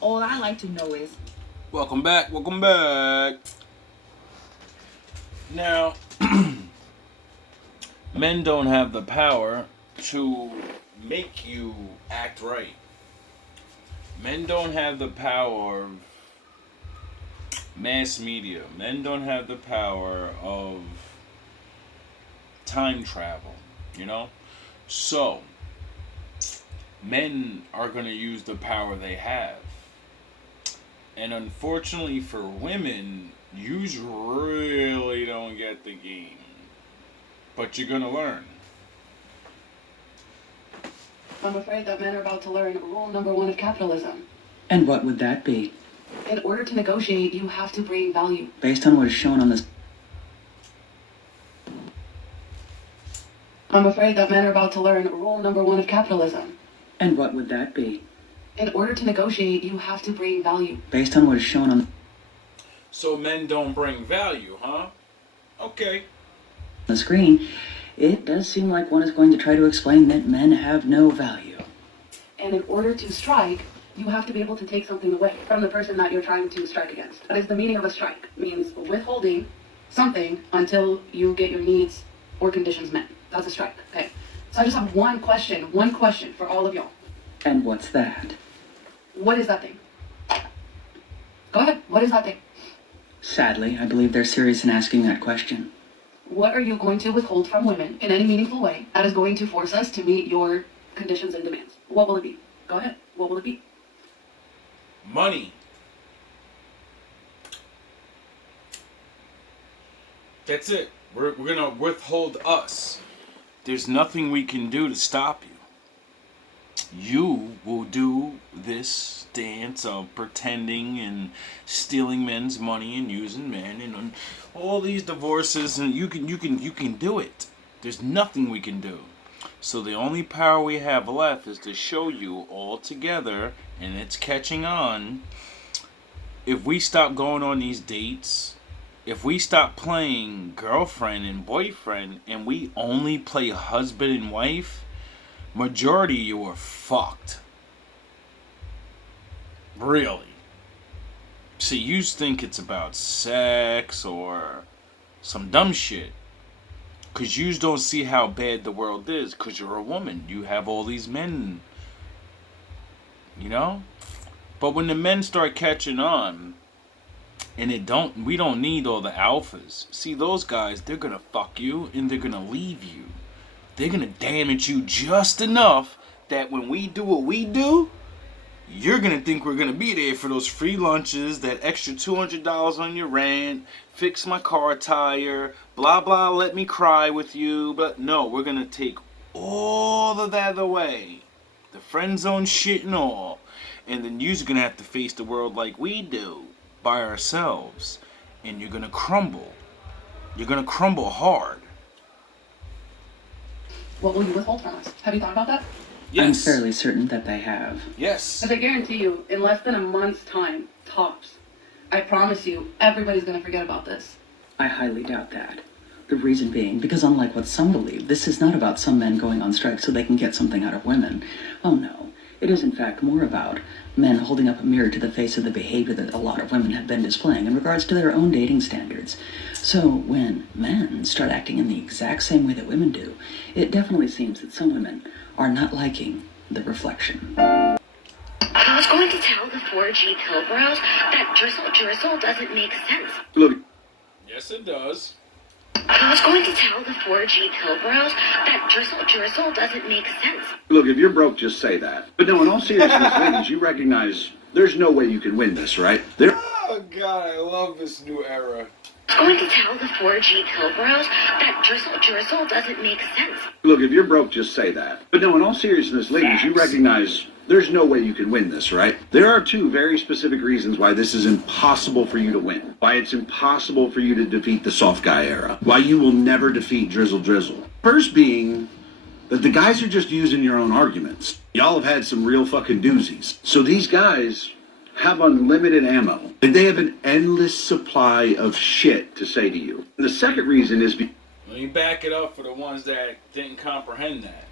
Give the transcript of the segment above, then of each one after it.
All I like to know is, Welcome back, welcome back. Now, men don't have the power to make you act right. Men don't have the power of mass media. Men don't have the power of time travel, you know? So, men are going to use the power they have. And unfortunately for women, you really don't get the game. But you're going to learn. I'm afraid that men are about to learn rule number one of capitalism. And what would that be? In order to negotiate, you have to bring value. Based on what is shown on this. I'm afraid that men are about to learn rule number one of capitalism. And what would that be? In order to negotiate, you have to bring value. Based on what is shown on So men don't bring value, huh? Okay. the screen, it does seem like one is going to try to explain that men have no value. And in order to strike, you have to be able to take something away from the person that you're trying to strike against. That is the meaning of a strike. It means withholding something until you get your needs or conditions met. That's a strike, okay? So I just have one question for all of y'all. And what's that? What is that thing? Go ahead, what is that thing? Sadly, I believe they're serious in asking that question. What are you going to withhold from women in any meaningful way that is going to force us to meet your conditions and demands? What will it be? Go ahead, what will it be? Money. That's it. We're going to withhold us. There's nothing we can do to stop you. You will do this dance of pretending and stealing men's money and using men and all these divorces, and you can do it. There's nothing we can do. So the only power we have left is to show you all together, and it's catching on. If we stop going on these dates, if we stop playing girlfriend and boyfriend, and we only play husband and wife, majority of you are fucked. Really. See, you think it's about sex or some dumb shit. Because you don't see how bad the world is. Because you're a woman. You have all these men. You know? But when the men start catching on, and we don't need all the alphas. See, those guys, they're going to fuck you and they're going to leave you. They're going to damage you just enough that when we do what we do, you're going to think we're going to be there for those free lunches, that extra $200 on your rent, fix my car tire, blah, blah, let me cry with you. But no, we're going to take all of that away. The friend zone shit and all. And then you're going to have to face the world like we do, by ourselves. And you're going to crumble. You're going to crumble hard. What will you withhold from us? Have you thought about that? Yes. I'm fairly certain that they have. Yes. Because I guarantee you, in less than a month's time, tops, I promise you, everybody's going to forget about this. I highly doubt that. The reason being, because unlike what some believe, this is not about some men going on strike so they can get something out of women. Oh no. It is in fact more about men holding up a mirror to the face of the behavior that a lot of women have been displaying in regards to their own dating standards. So when men start acting in the exact same way that women do, it definitely seems that some women are not liking the reflection. I was going to tell the 4G pill bros that drizzle doesn't make sense. Look. Yes, it does. I was going to tell the 4G pill bros that drizzle doesn't make sense. Look, if you're broke, just say that. But no, in all seriousness, ladies, you recognize there's no way you can win this, right? Oh, God, I love this new era. I was going to tell the 4G pill bros that drizzle doesn't make sense. Look, if you're broke, just say that. But no, in all seriousness, ladies, you recognize there's no way you can win this, right? There are two very specific reasons why this is impossible for you to win. Why it's impossible for you to defeat the soft guy era. Why you will never defeat drizzle. First being that the guys are just using your own arguments. Y'all have had some real fucking doozies. So these guys have unlimited ammo. And they have an endless supply of shit to say to you. And the second reason is Let me back it up for the ones that didn't comprehend that.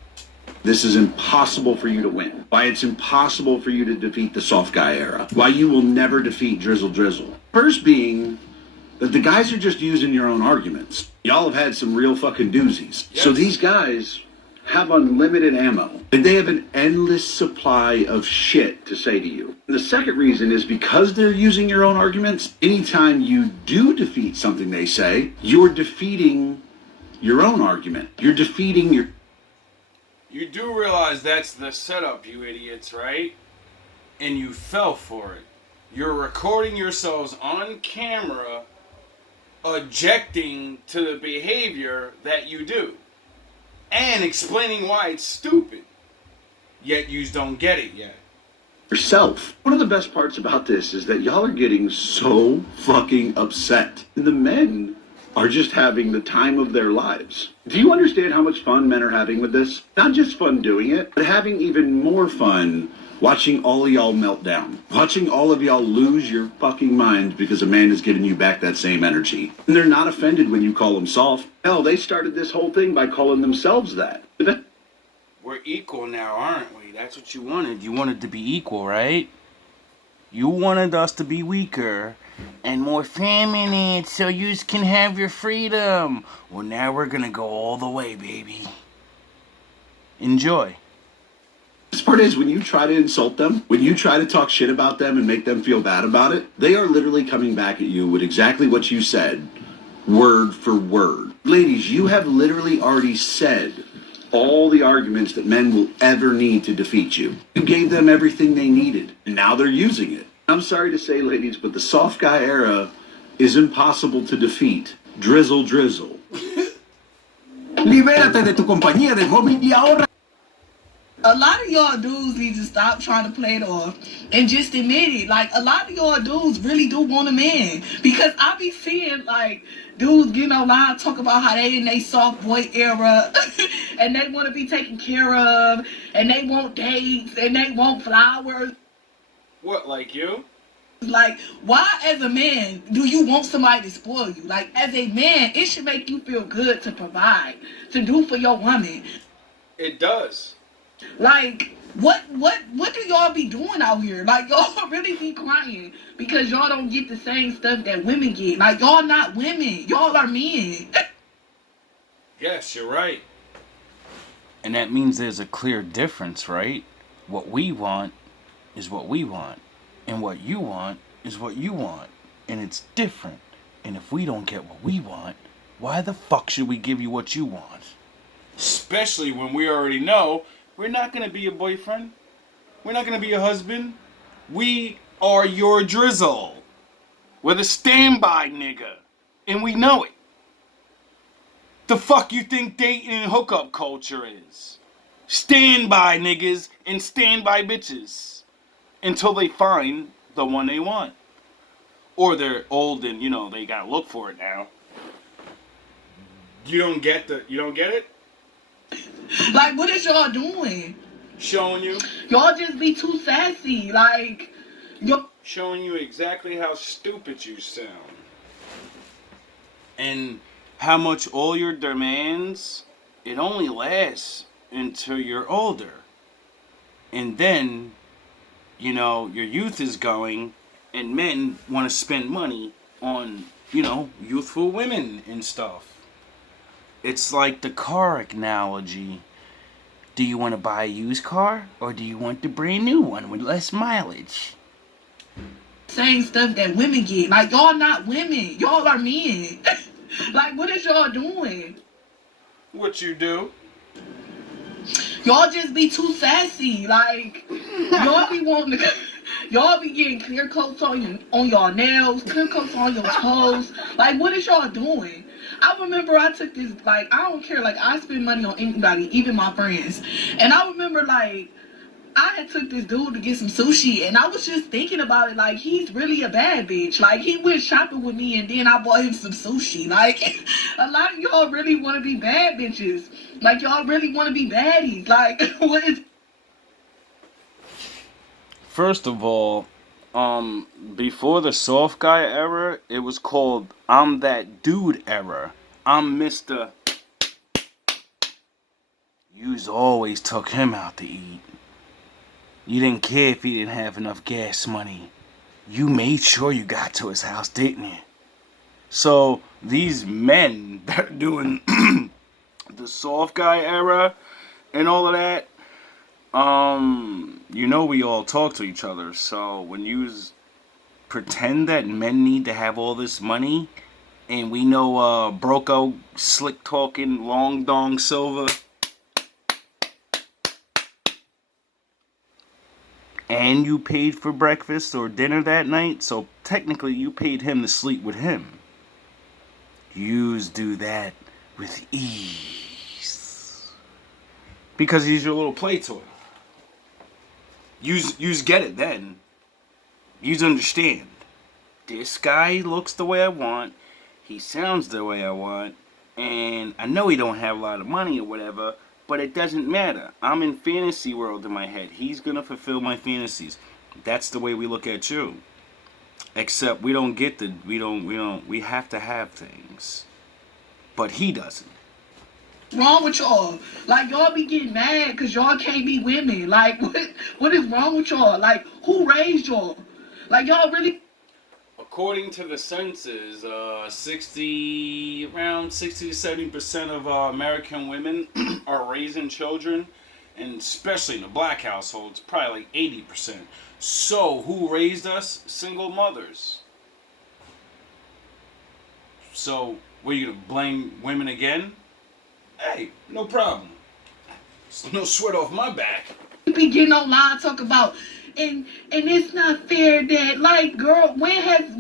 this is impossible for you to win. Why it's impossible for you to defeat the soft guy era. Why you will never defeat drizzle. First being that the guys are just using your own arguments. Y'all have had some real fucking doozies. Yes. So these guys have unlimited ammo, and they have an endless supply of shit to say to you. And the second reason is because they're using your own arguments, anytime you do defeat something they say, you're defeating your own argument. You're defeating your... You do realize that's the setup, you idiots, right? And you fell for it. You're recording yourselves on camera objecting to the behavior that you do. And explaining why it's stupid. Yet you don't get it yet. Yourself. One of the best parts about this is that y'all are getting so fucking upset. And the men are just having the time of their lives. Do you understand how much fun men are having with this? Not just fun doing it, but having even more fun watching all of y'all melt down. Watching all of y'all lose your fucking mind because a man is giving you back that same energy. And they're not offended when you call them soft. Hell, they started this whole thing by calling themselves that. We're equal now, aren't we? That's what you wanted. You wanted to be equal, right? You wanted us to be weaker and more feminine so you can have your freedom. Well, now we're gonna go all the way, baby. Enjoy. This part is when you try to insult them, when you try to talk shit about them and make them feel bad about it, they are literally coming back at you with exactly what you said, word for word. Ladies, you have literally already said all the arguments that men will ever need to defeat you. You gave them everything they needed, and now they're using it. I'm sorry to say, ladies, but the soft guy era is impossible to defeat. Drizzle. Libérate de tu compañía de móvil y ahora. A lot of y'all dudes need to stop trying to play it off and just admit it. Like, a lot of y'all dudes really do want a man. Because I be seeing, like, dudes getting online talk about how they in they soft boy era and they want to be taken care of and they want dates and they want flowers. What, like you? Like, why as a man do you want somebody to spoil you? Like, as a man, it should make you feel good to provide, to do for your woman. It does. Like, what do y'all be doing out here? Like, y'all really be crying because y'all don't get the same stuff that women get. Like, y'all not women. Y'all are men. Yes, you're right. And that means there's a clear difference, right? What we want is what we want. And what you want is what you want. And it's different. And if we don't get what we want, why the fuck should we give you what you want? Especially when we already know we're not going to be your boyfriend. We're not going to be your husband. We are your drizzle. We're the standby nigga. And we know it. The fuck you think dating and hookup culture is? Standby niggas and standby bitches. Until they find the one they want. Or they're old and, they gotta look for it now. You don't get it? Like, what is y'all doing? Showing you. Y'all just be too sassy. Like, showing you exactly how stupid you sound. And how much all your demands, it only lasts until you're older. And then, your youth is going, and men want to spend money on, youthful women and stuff. It's like the car analogy. Do you want to buy a used car, or do you want the brand new one with less mileage? same stuff that women get. Like, y'all not women. Y'all are men. Like, what is y'all doing? What you do? Y'all just be too sassy. Like, y'all be wanting to... Y'all be getting clear coats on y'all nails, clear coats on your toes. Like, what is y'all doing? I remember I took this, like, I don't care. Like, I spend money on anybody, even my friends. And I remember, like, I had took this dude to get some sushi, and I was just thinking about it, like, he's really a bad bitch. Like, he went shopping with me, and then I bought him some sushi. Like, a lot of y'all really want to be bad bitches. Like, y'all really want to be baddies. Like, what is... First of all, before the soft guy era, it was called I'm that dude era. I'm Mr. Yous always took him out to eat. You didn't care if he didn't have enough gas money. You made sure you got to his house, didn't you? So these men that are doing the soft guy era and all of that, you know we all talk to each other. So when you pretend that men need to have all this money, and we know broke out, slick talking, long dong Silver, and you paid for breakfast or dinner that night, so technically you paid him to sleep with him. Yous do that with ease. Because he's your little play toy. Yous get it then. Yous understand. This guy looks the way I want. He sounds the way I want. And I know he don't have a lot of money or whatever, but it doesn't matter. I'm in fantasy world in my head. He's gonna fulfill my fantasies. That's the way we look at you. Except we don't get we have to have things. But he doesn't. What's wrong with y'all? Like, y'all be getting mad because y'all can't be women. Like, what is wrong with y'all? Like, who raised y'all? Like, y'all really... According to the census, around 60 to 70% of American women are raising children, and especially in the black households, probably like 80%. So, who raised us? Single mothers. So, were you gonna blame women again? Hey, no problem. It's no sweat off my back. be getting online talk about and it's not fair that, like, girl, when has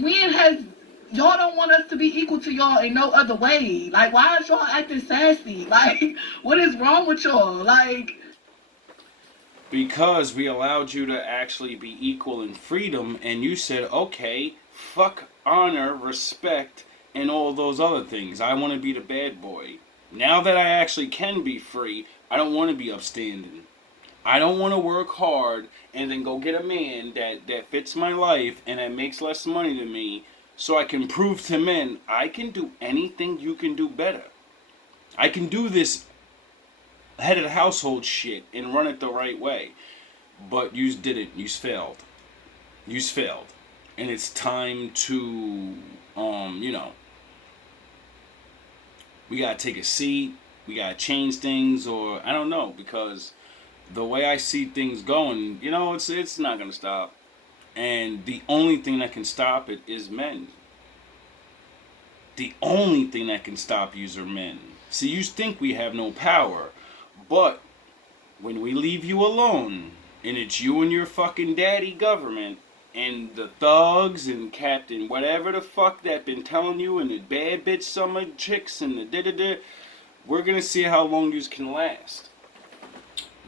y'all don't want us to be equal to y'all in no other way? Like, why is y'all acting sassy? Like, what is wrong with y'all? Like, because we allowed you to actually be equal in freedom, and you said, okay, fuck honor, respect, and all those other things. I want to be the bad boy. Now that I actually can be free, I don't want to be upstanding. I don't want to work hard and then go get a man that fits my life and that makes less money than me, so I can prove to men I can do anything you can do better. I can do this head of the household shit and run it the right way. But yous didn't. Yous failed. Yous failed. And it's time to, we gotta take a seat. We gotta change things, or I don't know, because the way I see things going, it's not gonna stop. And the only thing that can stop it is men. The only thing that can stop you are men. See, you think we have no power, but when we leave you alone, and it's you and your fucking daddy government, and the thugs and Captain whatever the fuck that been telling you, and the bad bitch summer chicks, and the da-da-da, we're gonna see how long yous can last.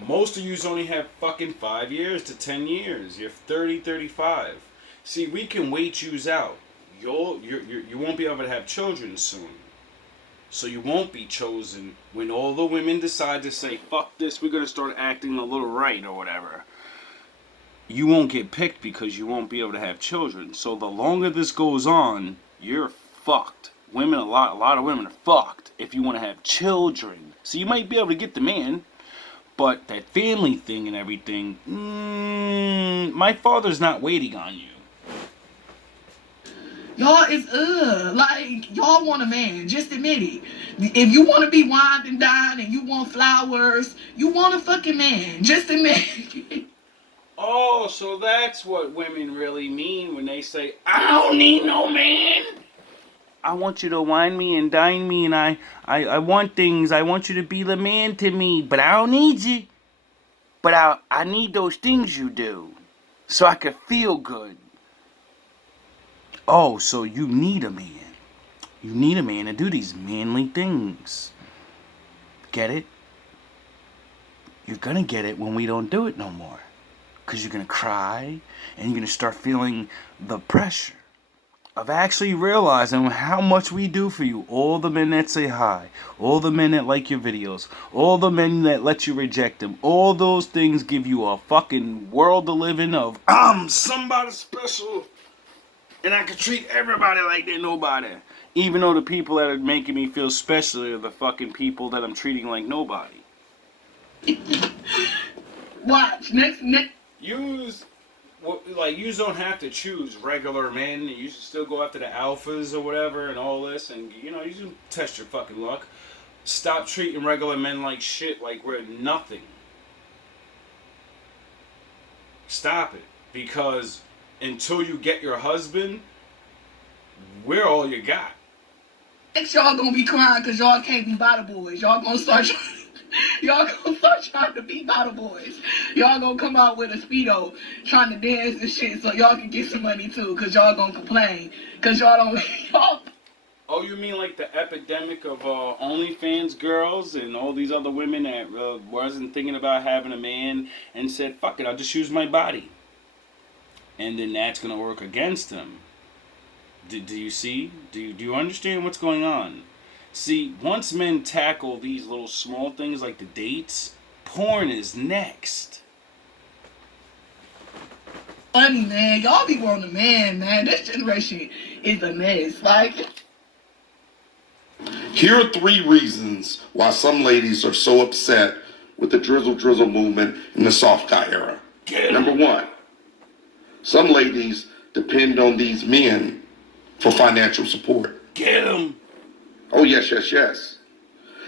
Most of yous only have fucking 5 years to 10 years. You're 30, 35. See, we can wait yous out. You won't be able to have children soon. So you won't be chosen when all the women decide to say, fuck this, we're going to start acting a little right or whatever. You won't get picked because you won't be able to have children. So the longer this goes on, you're fucked. A lot of women are fucked if you want to have children. So you might be able to get the man, but that family thing and everything, my father's not waiting on you. y'all is like, y'all want a man, just admit it. If you want to be wined and dined and you want flowers, you want a fucking man, just admit it. Oh, so that's what women really mean when they say, I don't need no man. I want you to wine me and dine me, and I want things. I want you to be the man to me, but I don't need you. But I need those things you do, so I can feel good. Oh, so you need a man. You need a man to do these manly things. Get it? You're gonna get it when we don't do it no more. Because you're gonna cry, and you're gonna start feeling the pressure of actually realizing how much we do for you. All the men that say hi, all the men that like your videos, all the men that let you reject them, all those things give you a fucking world to live in of, I'm somebody special, and I can treat everybody like they're nobody. Even though the people that are making me feel special are the fucking people that I'm treating like nobody. Watch next. Use like you don't have to choose regular men. You should still go after the alphas or whatever and all this, and you know you can test your fucking luck. Stop treating regular men like shit, like we're nothing. Stop it, because until you get your husband, we're all you got. Next, y'all gonna be crying because y'all can't be bottle boys. Y'all gonna start trying to be bottle boys. Y'all gonna come out with a Speedo trying to dance and shit so y'all can get some money too, because y'all gonna complain because y'all don't. Y'all. Oh, you mean like the epidemic of OnlyFans girls and all these other women that wasn't thinking about having a man and said, fuck it, I'll just use my body. And then that's going to work against them. Do you see? Do you understand what's going on? See, once men tackle these little small things like the dates, porn is next. Funny, man. Y'all be wanting a man. This generation is a mess. Like... Here are 3 reasons why some ladies are so upset with the drizzle movement in the soft guy era. Number 1, some ladies depend on these men for financial support. Get them. Oh, yes.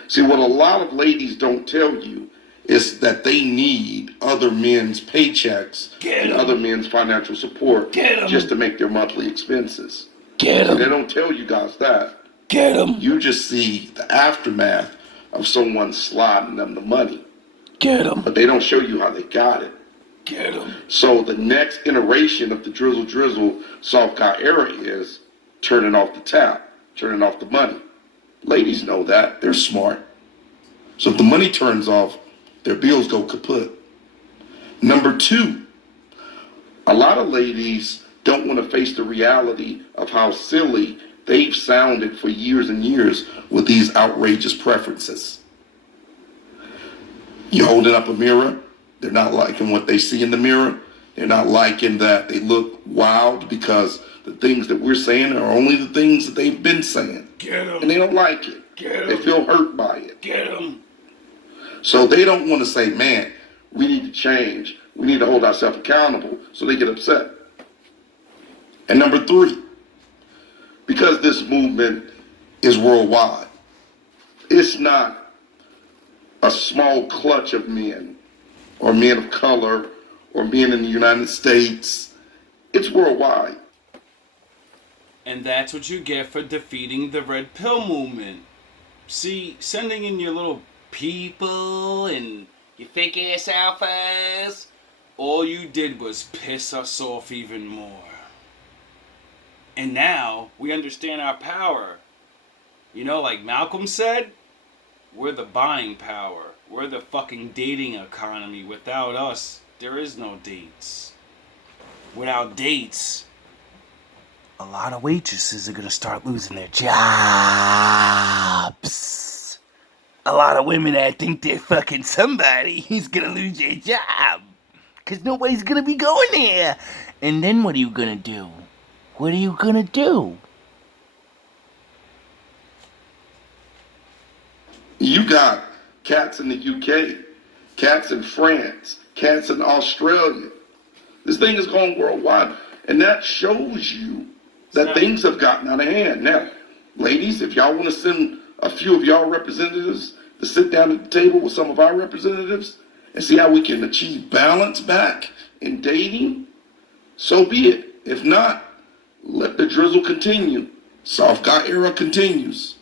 See, what a lot of ladies don't tell you is that they need other men's paychecks and other men's financial support just to make their monthly expenses. Get them. They don't tell you guys that. Get them. You just see the aftermath of someone sliding them the money. Get them. But they don't show you how they got it. Get them. So the next iteration of the drizzle soft guy era is turning off the tap, turning off the money. Ladies know that. They're smart. So if the money turns off, their bills go kaput. Number 2, a lot of ladies don't want to face the reality of how silly they've sounded for years and years with these outrageous preferences. You're holding up a mirror. They're not liking what they see in the mirror. They're not liking that they look wild because the things that we're saying are only the things that they've been saying. Get them. And they don't like it. Get them. They feel hurt by it. Get them. So they don't want to say, man, we need to change. We need to hold ourselves accountable. So they get upset. And number 3, because this movement is worldwide, it's not a small clutch of men or men of color or men in the United States. It's worldwide. And that's what you get for defeating the red pill movement. See, sending in your little people and your fake ass alphas, all you did was piss us off even more. And now we understand our power. You know, like Malcolm said, we're the buying power. We're the fucking dating economy. Without us, there is no dates. Without dates, a lot of waitresses are gonna start losing their jobs. A lot of women that think they're fucking somebody is gonna lose their job. Cause nobody's gonna be going there. And then what are you gonna do? What are you gonna do? You got cats in the UK, cats in France, cats in Australia. This thing is going worldwide. And that shows you that things have gotten out of hand. Now, ladies, if y'all want to send a few of y'all representatives to sit down at the table with some of our representatives and see how we can achieve balance back in dating, so be it. If not, let the drizzle continue. Soft guy era continues.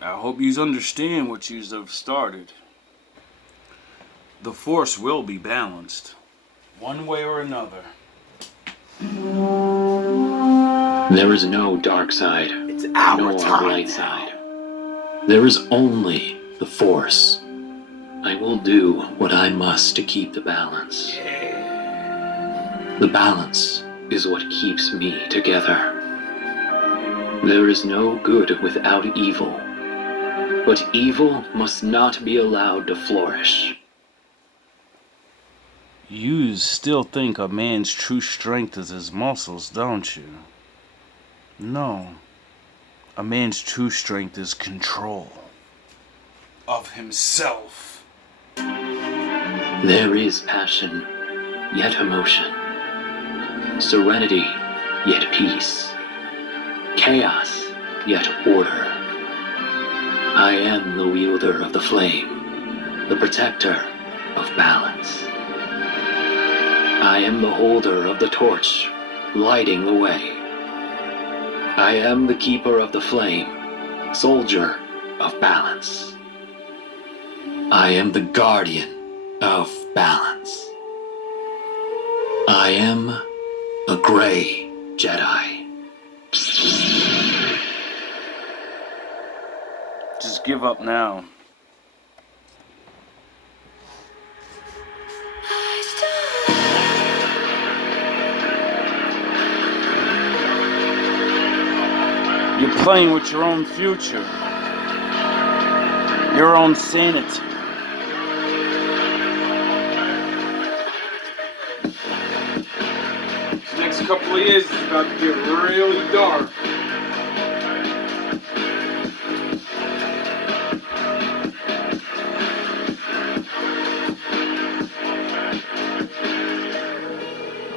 I hope you understand what you have started. The force will be balanced, one way or another. There is no dark side, It's our no time. light side. There is only the force. I will do what I must to keep the balance. The balance is what keeps me together. There is no good without evil, but evil must not be allowed to flourish. You still think a man's true strength is his muscles, don't you? No. A man's true strength is control. of himself. There is passion, yet emotion. Serenity, yet peace. Chaos, yet order. I am the wielder of the flame, the protector of balance. I am the holder of the torch, lighting the way. I am the keeper of the flame, soldier of balance. I am the guardian of balance. I am a gray Jedi. Just give up now. You're playing with your own future, your own sanity. This next couple of years is about to get really dark.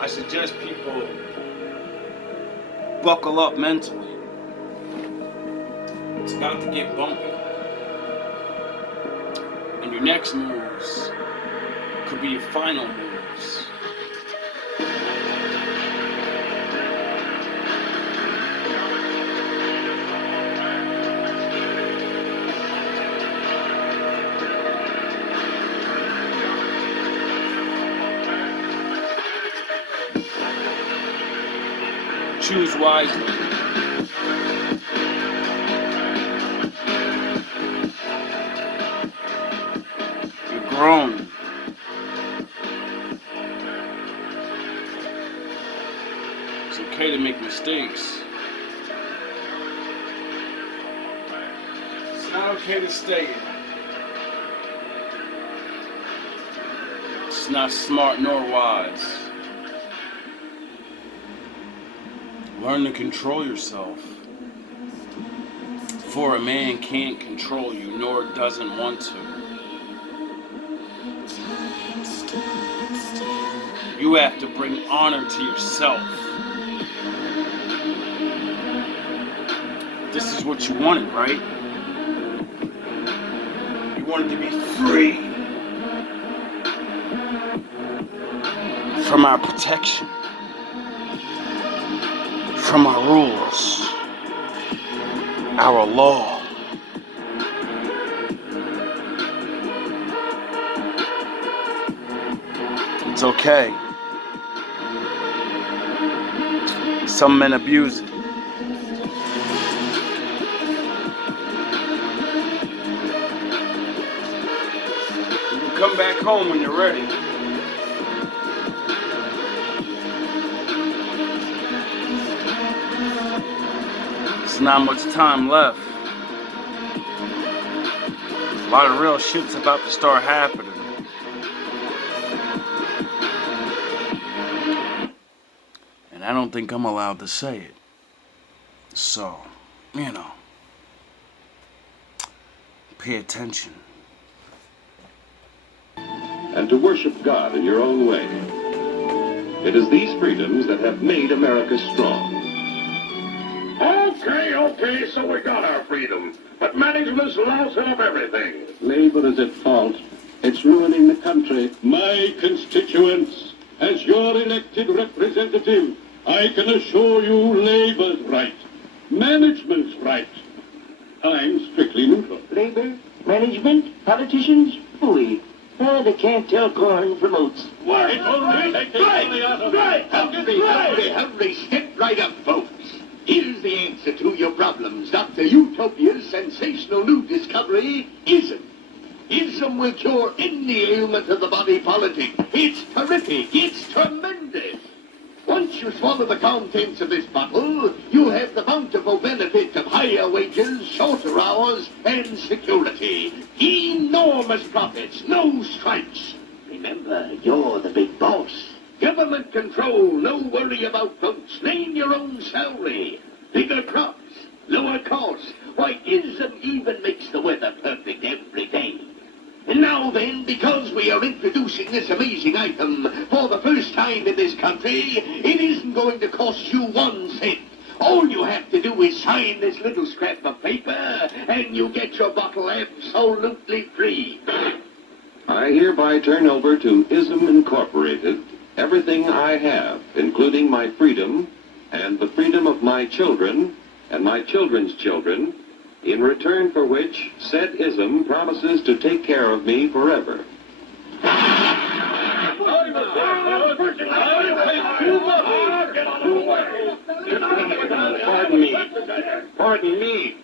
I suggest people buckle up mentally. It's about to get bumpy. And your next moves could be your final moves. Choose wisely. You're grown. It's okay to make mistakes. It's not okay to stay in. It's not smart nor wise. Learn to control yourself. For a man can't control you, nor doesn't want to. You have to bring honor to yourself. This is what you wanted, right? You wanted to be free from our protection, from our rules, our law. It's okay. Some men abuse it. You come back home when you're ready. There's not much time left. A lot of real shit's about to start happening. And I don't think I'm allowed to say it. So, pay attention. And to worship God in your own way. It is these freedoms that have made America strong. Okay, so we got our freedom. But management's lousing up everything. Labor is at fault. It's ruining the country. My constituents, as your elected representative, I can assure you Labor's right. Management's right. I'm strictly neutral. Labor, management, politicians, fooey. Oh, they can't tell corn from oats. What? Hurry, step right up, folks. Here's the answer to your problems. Dr. Utopia's sensational new discovery, ism. Ism will cure any ailment of the body politic. It's terrific. It's tremendous. Once you swallow the contents of this bottle, you have the bountiful benefit of higher wages, shorter hours, and security. Enormous profits, no strikes. Remember, you're the big boss. Government control, no worry about votes. Name your own salary. Bigger crops, lower costs, Why, ism even makes the weather perfect every day. And now then, because we are introducing this amazing item for the first time in this country, it isn't going to cost you 1 cent. All you have to do is sign this little scrap of paper, and you get your bottle absolutely free. I hereby turn over to ISM Incorporated everything I have, including my freedom and the freedom of my children and my children's children, in return for which said ISM promises to take care of me forever. Pardon me.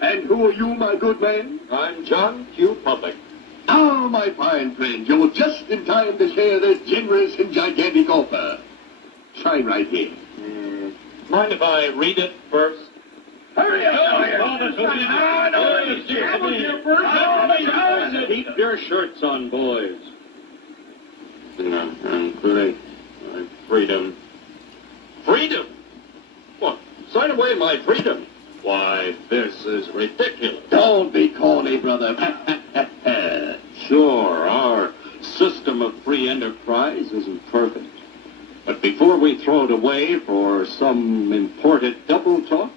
And who are you, my good man? I'm John Q. Public. Ah, my fine friend, you're just in time to share this generous and gigantic offer. Sign right here. Mind if I read it first? Hurry up! Keep your shirts on, boys. Great. Freedom. Freedom? What? Sign away my freedom? Why, this is ridiculous. Don't be corny, brother. Sure, our system of free enterprise isn't perfect. But before we throw it away for some imported double talk,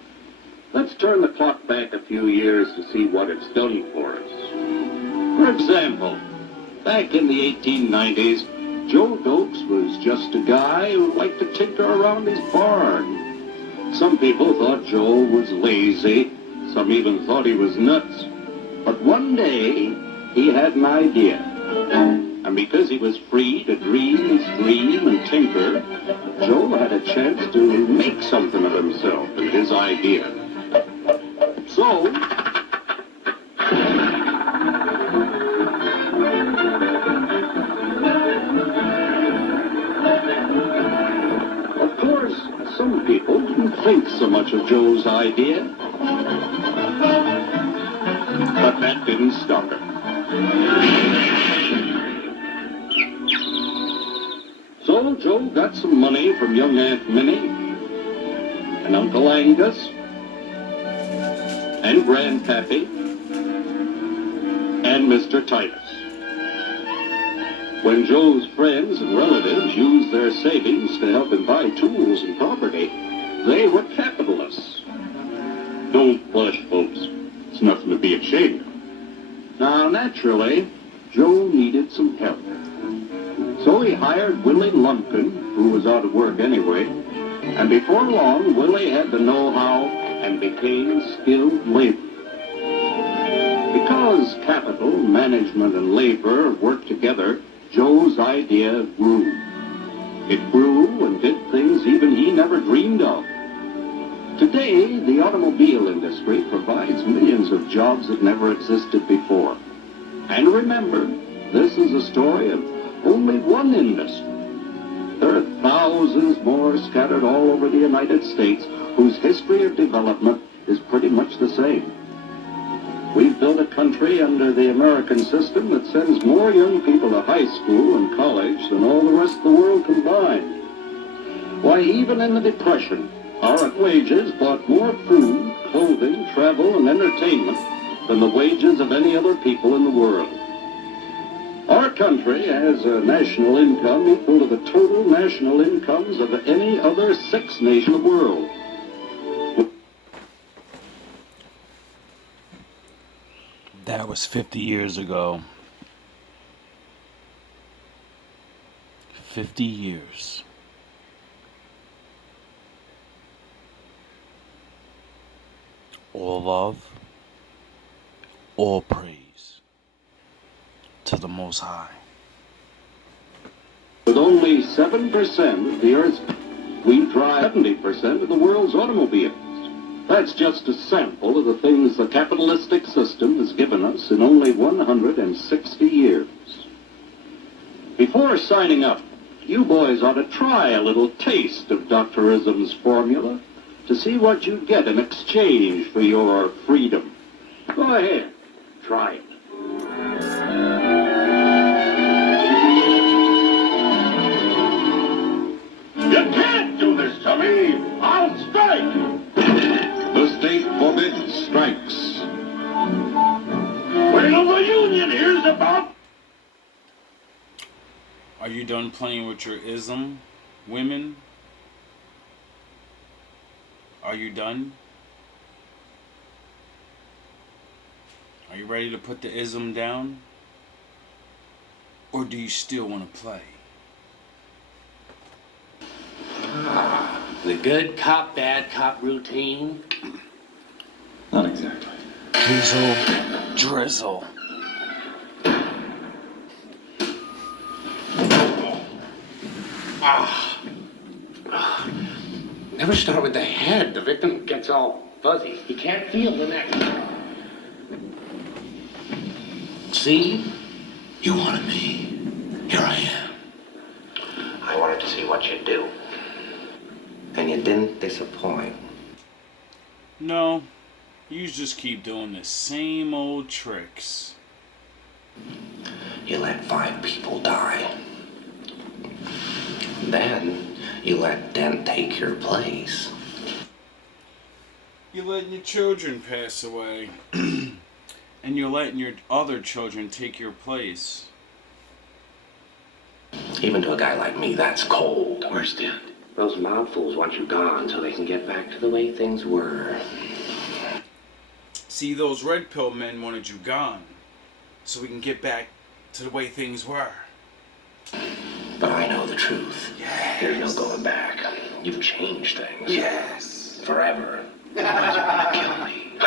let's turn the clock back a few years to see what it's done for us. For example, back in the 1890s, Joe Dokes was just a guy who liked to tinker around his barn. Some people thought Joe was lazy. Some even thought he was nuts. But one day, he had an idea. And because he was free to dream his dream and tinker, Joe had a chance to make something of himself and his idea. So, of course, some people didn't think so much of Joe's idea. But that didn't stop him. So Joe got some money from young Aunt Minnie and Uncle Angus and Grandpappy and Mr. Titus. When Joe's friends and relatives used their savings to help him buy tools and property, they were capitalists. Don't blush, folks. It's nothing to be ashamed of. Now, naturally, Joe needed some help. So he hired Willie Lumpkin, who was out of work anyway, and before long, Willie had the know-how and became skilled labor. Because capital, management, and labor worked together, Joe's idea grew. It grew and did things even he never dreamed of. Today, the automobile industry provides millions of jobs that never existed before. And remember, this is a story of only one industry. There are thousands more scattered all over the United States whose history of development is pretty much the same. We've built a country under the American system that sends more young people to high school and college than all the rest of the world combined. Why, even in the Depression, our wages bought more food, clothing, travel, and entertainment than the wages of any other people in the world. Our country has a national income equal to the total national incomes of any other 6 nations in the world. That was 50 years ago. 50 years. All love, all praise to the Most High. With only 7% of the Earth's, we drive 70% of the world's automobiles. That's just a sample of the things the capitalistic system has given us in only 160 years. Before signing up, you boys ought to try a little taste of Dr. Ism's formula to see what you get in exchange for your freedom. Go ahead, try it. You can't do this to me! I'll strike! The state forbids strikes. done playing with your ism, women? Are you done? Are you ready to put the ism down? Or do you still want to play? The good cop, bad cop routine? Not exactly. Drizzle. Never start with the head. The victim gets all fuzzy. He can't feel the neck. See? You wanted me. Here I am. I wanted to see what you'd do. And you didn't disappoint. No, you just keep doing the same old tricks. You let 5 people die. Then you let Dent take your place. You're letting your children pass away. And you're letting your other children take your place. Even to a guy like me, that's cold. Where's Dent? Those mob fools want you gone so they can get back to the way things were. See, those red pill men wanted you gone so we can get back to the way things were. But I know the truth. Yes. There's no going back. You've changed things. Yes. Forever. Otherwise you're gonna kill me.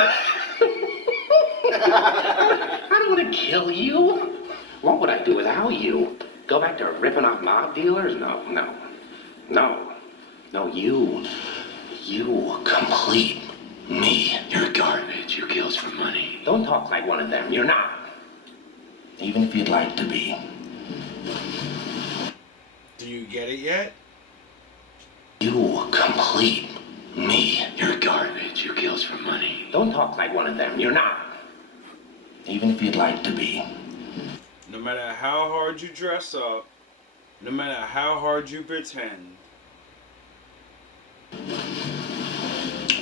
I don't want to kill you. What would I do without you? Go back to ripping off mob dealers? No. No, you complete me. You're garbage. You kills for money. Don't talk like one of them. You're not. Even if you'd like to be. Do you get it yet? You complete me. You're garbage. You kills for money. Don't talk like one of them. You're not. Even if you'd like to be. No matter how hard you dress up, no matter how hard you pretend.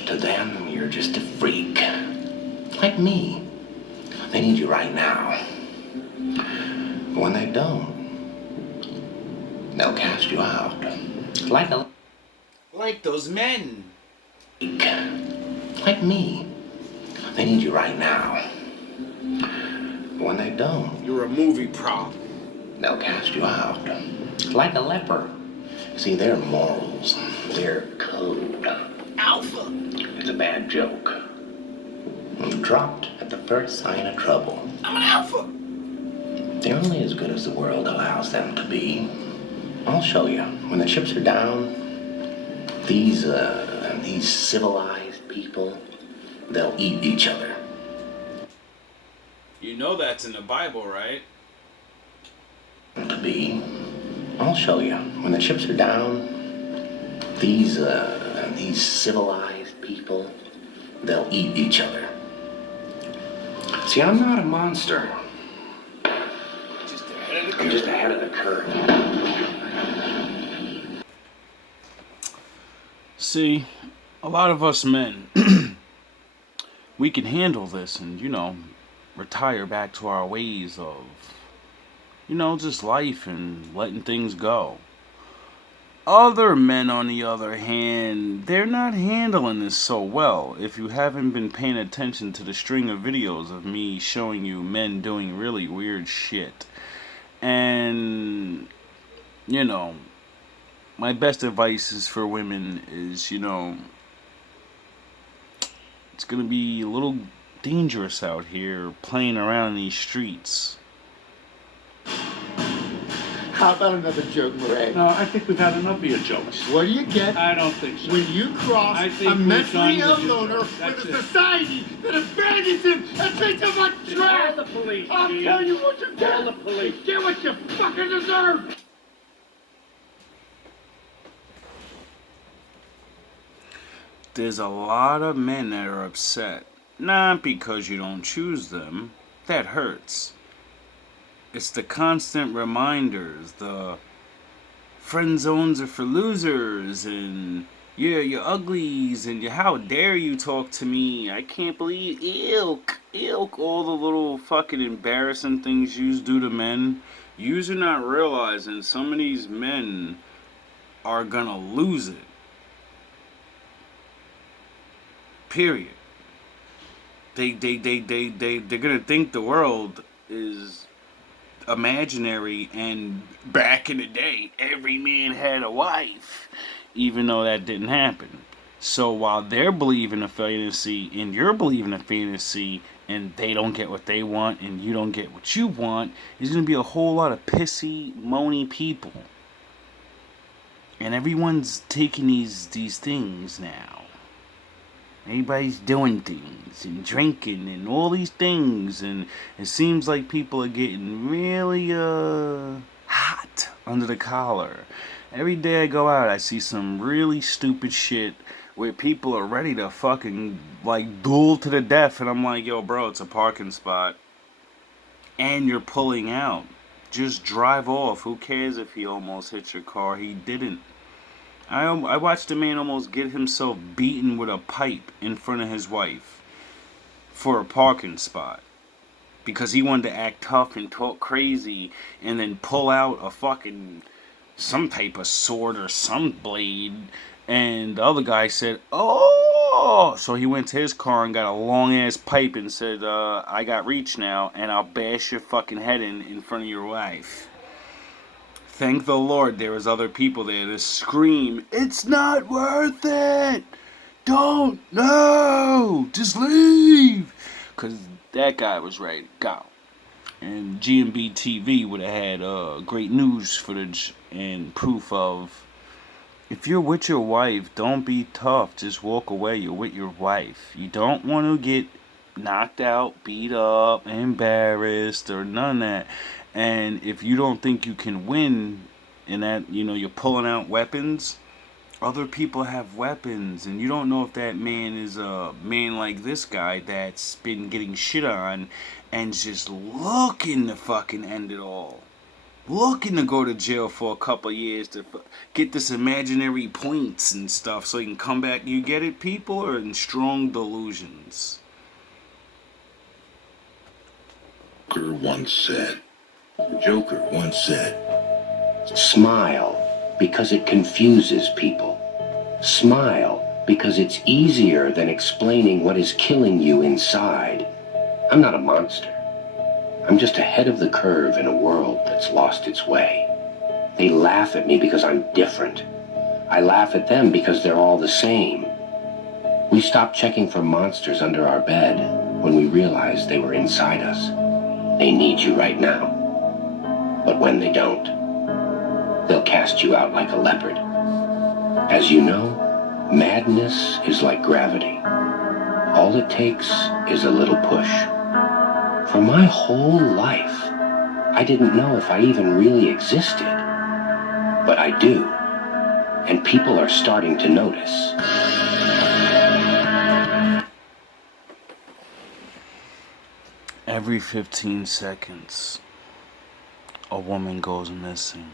To them, you're just a freak. Like me. They need you right now. When they don't, they'll cast you out. Like those men. Like me. They need you right now. When they don't, You're a movie prop. they'll cast you out. Like a leper. See, their morals, their code. Alpha. It's a bad joke. Dropped at the first sign of trouble. I'm an alpha. They're only as good as the world allows them to be. I'll show you. When the chips are down, these civilized people, they'll eat each other. You know that's in the Bible, right? To be. I'll show you. When the chips are down, these civilized people, they'll eat each other. See, I'm not a monster. I'm just ahead of the curve. See, a lot of us men, we can handle this and, retire back to our ways of, just life and letting things go. Other men, on the other hand, they're not handling this so well. If you haven't been paying attention to the string of videos of me showing you men doing really weird shit. And, my best advice is for women is, it's going to be a little dangerous out here playing around in these streets. How about another joke, Murray? No, I think we've had enough of your jokes. What do you get I don't think so. when you cross I think a we're mentally done ill with you. loner That's with a it. society that abandons him and treats him like trash? Call the police, I'll Gene. tell you what you get. Call the police. Get what you fucking deserve. There's a lot of men that are upset. Not because you don't choose them. That hurts. It's the constant reminders, the friend zones are for losers, and you're uglies, and how dare you talk to me, I can't believe, ilk, all the little fucking embarrassing things you do to men. You're not realizing some of these men are gonna lose it. Period. They're gonna think the world is imaginary, and back in the day, every man had a wife, even though that didn't happen. So while they're believing a fantasy, and you're believing a fantasy, and they don't get what they want, and you don't get what you want, there's gonna be a whole lot of pissy, moany people. And everyone's taking these things now. Everybody's doing things and drinking and all these things, and it seems like people are getting really hot under the collar. Every day I go out, I see some really stupid shit where people are ready to fucking like duel to the death, and I'm like, yo, bro, it's a parking spot, and you're pulling out. Just drive off. Who cares if he almost hit your car? He didn't. I watched a man almost get himself beaten with a pipe in front of his wife for a parking spot because he wanted to act tough and talk crazy and then pull out a fucking some type of sword or some blade, and the other guy said, oh, so he went to his car and got a long ass pipe and said, I got reach now and I'll bash your fucking head in front of your wife. Thank the Lord there was other people there to scream, it's not worth it! Don't! No! Just leave! Because that guy was ready to go. And GMB TV would have had great news footage and proof of, if you're with your wife, don't be tough. Just walk away. You're with your wife. You don't want to get knocked out, beat up, embarrassed, or none of that. And if you don't think you can win in that, you're pulling out weapons, other people have weapons, and you don't know if that man is a man like this guy that's been getting shit on and just looking to fucking end it all. Looking to go to jail for a couple years to get this imaginary points and stuff so he can come back. You get it? People are in strong delusions. Joker once said, smile because it confuses people. Smile because it's easier than explaining what is killing you inside. I'm not a monster. I'm just ahead of the curve in a world that's lost its way. They laugh at me because I'm different. I laugh at them because they're all the same. We stopped checking for monsters under our bed when we realized they were inside us. They need you right now. But when they don't, they'll cast you out like a leopard. As you know, madness is like gravity. All it takes is a little push. For my whole life, I didn't know if I even really existed. But I do. And people are starting to notice. Every 15 seconds, a woman goes missing.